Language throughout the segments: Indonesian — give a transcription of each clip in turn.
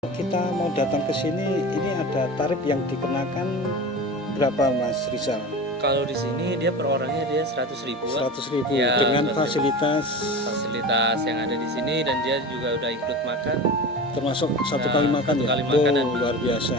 Kita mau datang ke sini, ini ada tarif yang dikenakan berapa Mas Rizal? Kalau di sini dia per orangnya dia 100.000. 100.000 Ya, dengan 100.000. fasilitas yang ada di sini, dan dia juga udah include makan. termasuk satu Nah, kali makan satu ya? kali makan dan luar biasa.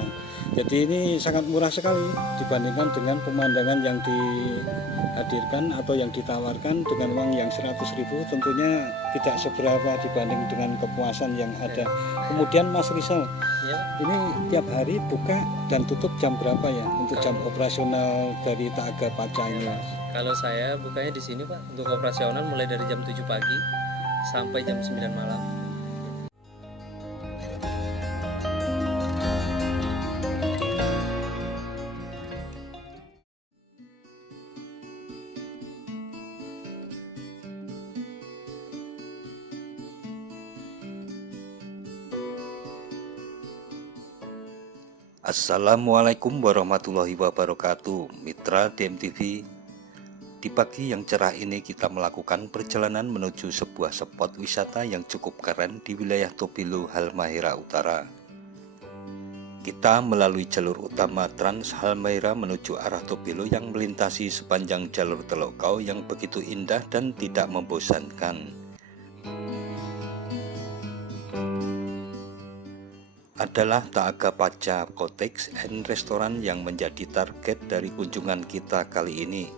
Jadi ini sangat murah sekali dibandingkan dengan pemandangan yang dihadirkan atau yang ditawarkan dengan uang yang 100.000, tentunya tidak seberapa dibanding dengan kepuasan yang ada. Kemudian Mas Rizal, Ya, ini tiap hari buka dan tutup jam berapa ya untuk jam operasional dari Taaga Paca ini, Mas? kalau saya bukanya di sini Pak, untuk operasional mulai dari jam 7 pagi sampai jam 9 malam. Assalamualaikum warahmatullahi wabarakatuh, mitra DMTV. Di pagi yang cerah ini kita melakukan perjalanan menuju sebuah spot wisata yang cukup keren di wilayah Tobelo, Halmahera Utara. Kita melalui jalur utama Trans Halmahera menuju arah Tobelo yang melintasi sepanjang jalur Telokau yang begitu indah dan tidak membosankan. Adalah Taaga Paca Cottage and Restaurant yang menjadi target dari kunjungan kita kali ini.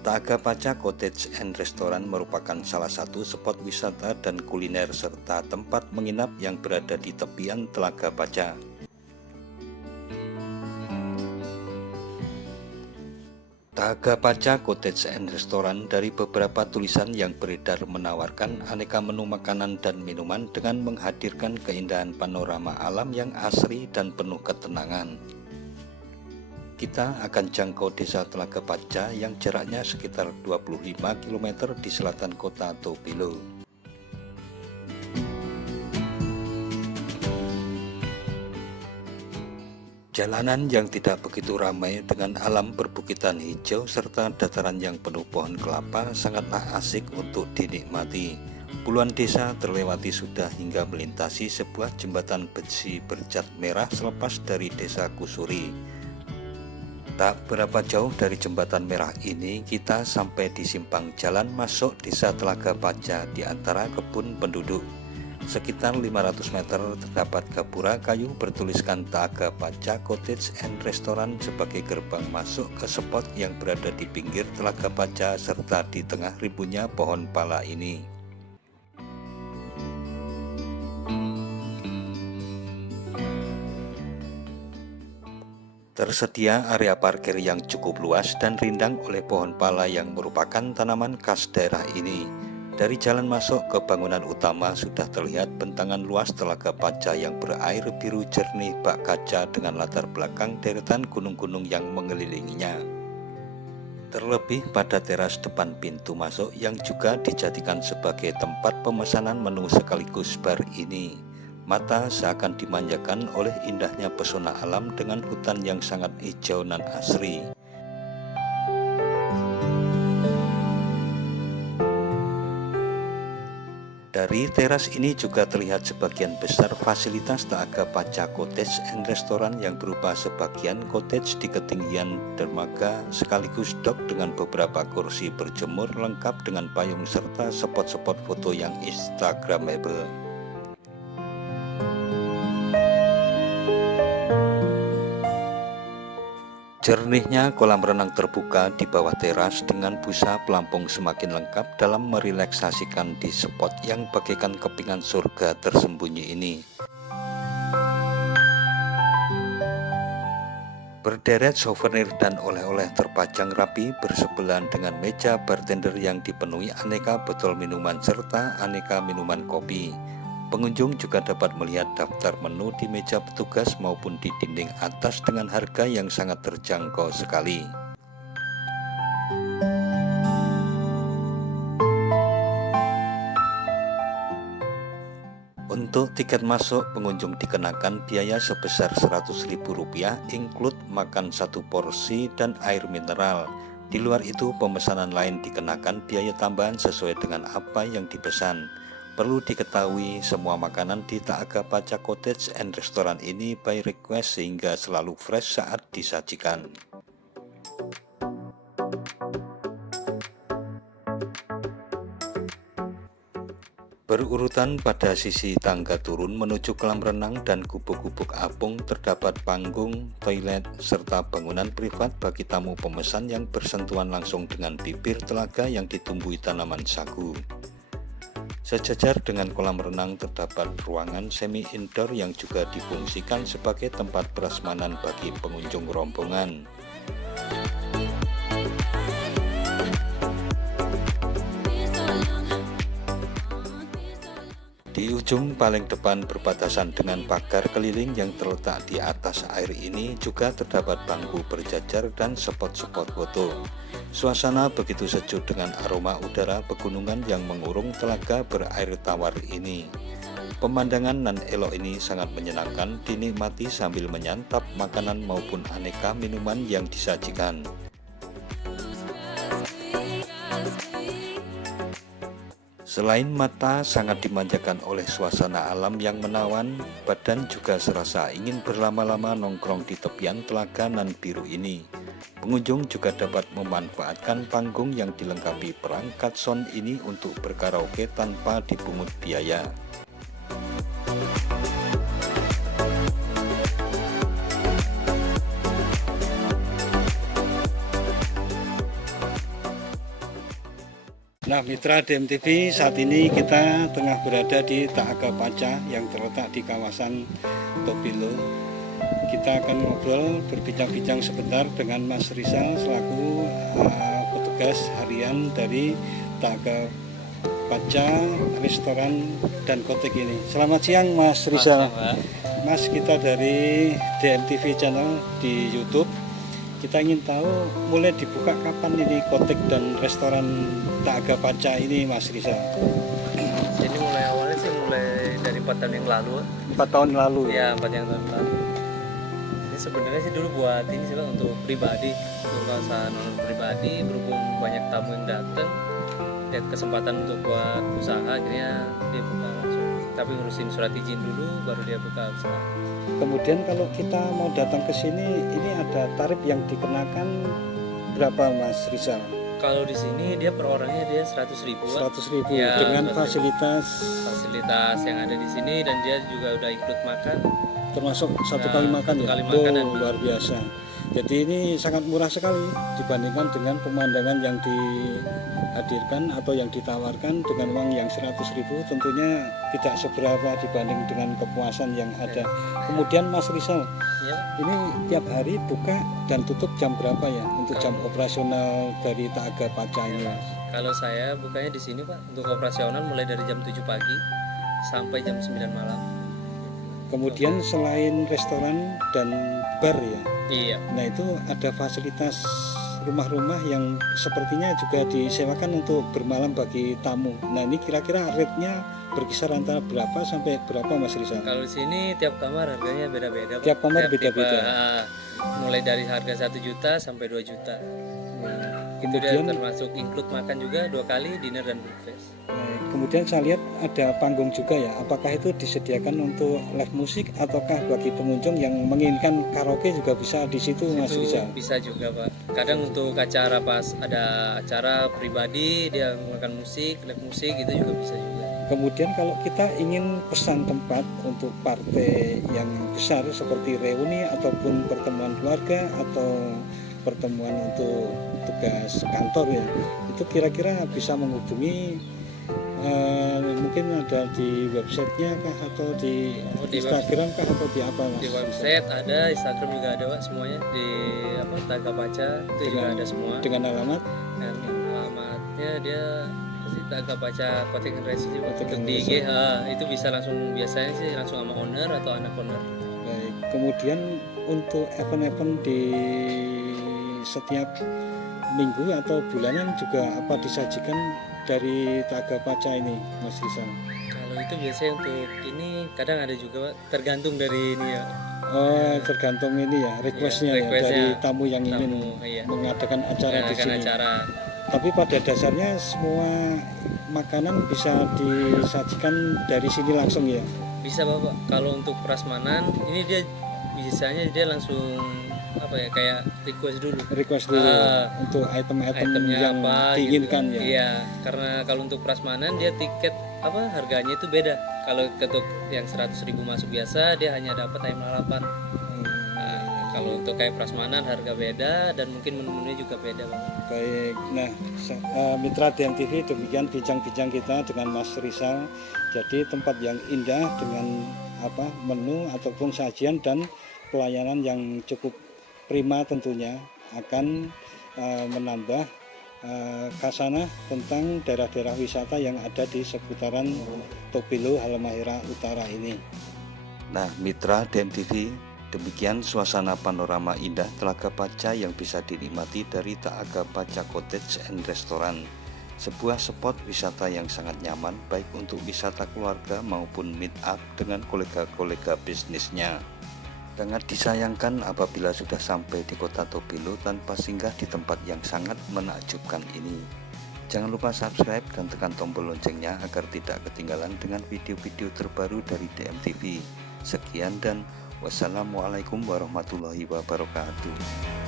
Taaga Paca Cottage and Restaurant merupakan salah satu spot wisata dan kuliner serta tempat menginap yang berada di tepian Telaga Paca. Taaga Paca Cottage and Restaurant, dari beberapa tulisan yang beredar, menawarkan aneka menu makanan dan minuman dengan menghadirkan keindahan panorama alam yang asri dan penuh ketenangan. Kita akan jangkau desa Telaga Paca yang jaraknya sekitar 25 km di selatan kota Tobelo. Jalanan yang tidak begitu ramai dengan alam perbukitan hijau serta dataran yang penuh pohon kelapa sangatlah asik untuk dinikmati. Puluhan desa terlewati sudah hingga melintasi sebuah jembatan besi bercat merah selepas dari desa Kusuri. Tak berapa jauh dari jembatan merah ini kita sampai di simpang jalan masuk desa Telaga Paca di antara kebun penduduk. Sekitar 500 meter terdapat gapura kayu bertuliskan Taaga Paca Cottage and Restaurant sebagai gerbang masuk ke spot yang berada di pinggir Telaga Paca serta di tengah ribunya pohon pala ini. Tersedia area parkir yang cukup luas dan rindang oleh pohon pala yang merupakan tanaman khas daerah ini. Dari jalan masuk ke bangunan utama sudah terlihat bentangan luas Telaga Paca yang berair biru jernih bak kaca dengan latar belakang deretan gunung-gunung yang mengelilinginya. Terlebih pada teras depan pintu masuk yang juga dijadikan sebagai tempat pemesanan menu sekaligus bar ini. Mata seakan dimanjakan oleh indahnya pesona alam dengan hutan yang sangat hijau nan asri. Dari teras ini juga terlihat sebagian besar fasilitas Taaga Paca Cottage and Restaurant yang berupa sebagian cottage di ketinggian dermaga sekaligus dok dengan beberapa kursi berjemur lengkap dengan payung serta spot-spot foto yang instagramable. Jernihnya kolam renang terbuka di bawah teras dengan busa pelampung semakin lengkap dalam merelaksasikan di spot yang bagaikan kepingan surga tersembunyi ini. Berderet souvenir dan oleh-oleh terpajang rapi bersebelahan dengan meja bartender yang dipenuhi aneka botol minuman serta aneka minuman kopi. Pengunjung juga dapat melihat daftar menu di meja petugas maupun di dinding atas dengan harga yang sangat terjangkau sekali. Untuk tiket masuk, pengunjung dikenakan biaya sebesar Rp100.000 include makan satu porsi dan air mineral. Di luar itu, pemesanan lain dikenakan biaya tambahan sesuai dengan apa yang dipesan. Perlu diketahui semua makanan di Taaga Paca Cottage and Restaurant ini by request sehingga selalu fresh saat disajikan. Berurutan pada sisi tangga turun menuju kolam renang dan gubuk-gubuk apung terdapat panggung, toilet, serta bangunan privat bagi tamu pemesan yang bersentuhan langsung dengan bibir telaga yang ditumbuhi tanaman sagu. Sejajar dengan kolam renang terdapat ruangan semi indoor yang juga difungsikan sebagai tempat prasmanan bagi pengunjung rombongan. Di ujung paling depan berbatasan dengan pagar keliling yang terletak di atas air ini juga terdapat bangku berjajar dan spot-spot foto. Suasana begitu sejuk dengan aroma udara pegunungan yang mengurung telaga berair tawar ini. Pemandangan nan elok ini sangat menyenangkan dinikmati sambil menyantap makanan maupun aneka minuman yang disajikan. Selain mata sangat dimanjakan oleh suasana alam yang menawan, badan juga serasa ingin berlama-lama nongkrong di tepian telaga nan biru ini. Pengunjung juga dapat memanfaatkan panggung yang dilengkapi perangkat sound ini untuk berkaraoke tanpa dipungut biaya. Nah, mitra DMTV, saat ini kita tengah berada di Taaga Paca yang terletak di kawasan Tobilo. Kita akan ngobrol, berbincang-bincang sebentar dengan Mas Rizal selaku petugas harian dari Taaga Paca Restoran dan Kotek ini. Selamat siang Mas Rizal. Mas, kita dari DMTV channel di YouTube. Kita ingin tahu mulai dibuka kapan ini Kotek dan Restoran Taaga Paca ini, Mas Rizal? Jadi mulai awalnya sih mulai dari 4 tahun yang lalu. 4 tahun lalu? Ya, 4 tahun lalu. Ini sebenarnya sih dulu buat ini sih Pak, untuk pribadi, untuk kawasan pribadi, berhubung banyak tamu yang datang, lihat kesempatan untuk buat usaha, akhirnya dia buka langsung. Tapi ngurusin surat izin dulu, baru dia buka usaha. Kemudian kalau kita mau datang ke sini, ini ada tarif yang dikenakan berapa, Mas Rizal? Kalau di sini dia per orangnya dia 100.000. 100.000 Ya, dengan 100.000. fasilitas yang ada di sini, dan dia juga udah include makan. termasuk satu Ya, kali makan satu ya? kali makan dan luar biasa. Jadi ini sangat murah sekali dibandingkan dengan pemandangan yang dihadirkan atau yang ditawarkan dengan uang yang 100.000, tentunya tidak seberapa dibanding dengan kepuasan yang ada. Kemudian Mas Rizal, Ya, ini tiap hari buka dan tutup jam berapa ya untuk jam operasional dari Taaga Paca ini? kalau saya bukanya di sini Pak, untuk operasional mulai dari jam 7 pagi sampai jam 9 malam. Kemudian selain restoran dan bar ya, Iya. nah itu ada fasilitas rumah-rumah yang sepertinya juga disewakan untuk bermalam bagi tamu. Nah ini kira-kira rate-nya berkisar antara berapa sampai berapa, Mas Rizal? Kalau di sini tiap kamar harganya beda-beda Pak. Tiap kamar Tipe, beda-beda. mulai dari harga 1 juta sampai 2 juta. Itu dia Kemudian termasuk include makan juga 2 kali, dinner dan breakfast. kemudian saya lihat ada panggung juga ya. Apakah itu disediakan untuk live musik ataukah bagi pengunjung yang menginginkan karaoke juga bisa di situ, Mas Itu Rizal? bisa juga Pak. Kadang untuk acara pas ada acara pribadi dia menggunakan musik, live musik, itu juga bisa juga. Kemudian kalau kita ingin pesan tempat untuk partai yang besar seperti reuni ataupun pertemuan keluarga atau pertemuan untuk tugas kantor ya, itu kira-kira bisa menghubungi mungkin ada di websitenya kah atau di Di Instagram kah atau di apa, Mas? Di website ada, Instagram juga ada Pak, semuanya di Taaga Paca itu juga ada semua. Dengan alamat Dan alamatnya dia pasti Taaga Paca Kotek Residency Kotek untuk di IG, itu bisa langsung, biasanya sih langsung sama owner atau anak owner. baik. Kemudian untuk event-event di setiap minggu atau bulanan juga apa disajikan dari Taaga Paca ini, Mas Rizal? Kalau itu biasanya untuk ini kadang ada juga Pak, tergantung dari ini ya. Oh, tergantung ini ya requestnya ya, requestnya dari tamu yang ingin Iya. mengadakan acara di Mengadakan sini. acara. Tapi pada dasarnya semua makanan bisa disajikan dari sini langsung ya. Bisa Bapak. Kalau untuk prasmanan ini dia biasanya dia langsung apa ya, kayak request dulu Untuk item-item itemnya yang apa diinginkan gitu. ya. Iya, karena kalau untuk prasmanan dia tiket apa harganya itu beda. Kalau untuk yang 100.000 masuk biasa dia hanya dapat ayam lalapan. Nah, kalau untuk kayak prasmanan harga beda dan mungkin menu-menunya juga beda Bang. Baik, nah Mitra DMTV, demikian bincang-bincang kita dengan Mas Rizal. Jadi tempat yang indah dengan menu ataupun sajian dan pelayanan yang cukup prima tentunya akan menambah khasana tentang daerah-daerah wisata yang ada di seputaran Tobelo Halmahera Utara ini. Nah, Mitra DMTV, demikian suasana panorama indah Telaga Paca yang bisa dinikmati dari Telaga Paca Cottage and Restaurant. Sebuah spot wisata yang sangat nyaman baik untuk wisata keluarga maupun meet up dengan kolega-kolega bisnisnya. Sangat disayangkan apabila sudah sampai di kota Tobelo tanpa singgah di tempat yang sangat menakjubkan ini. Jangan lupa subscribe dan tekan tombol loncengnya agar tidak ketinggalan dengan video-video terbaru dari DMTV. Sekian dan wassalamualaikum warahmatullahi wabarakatuh.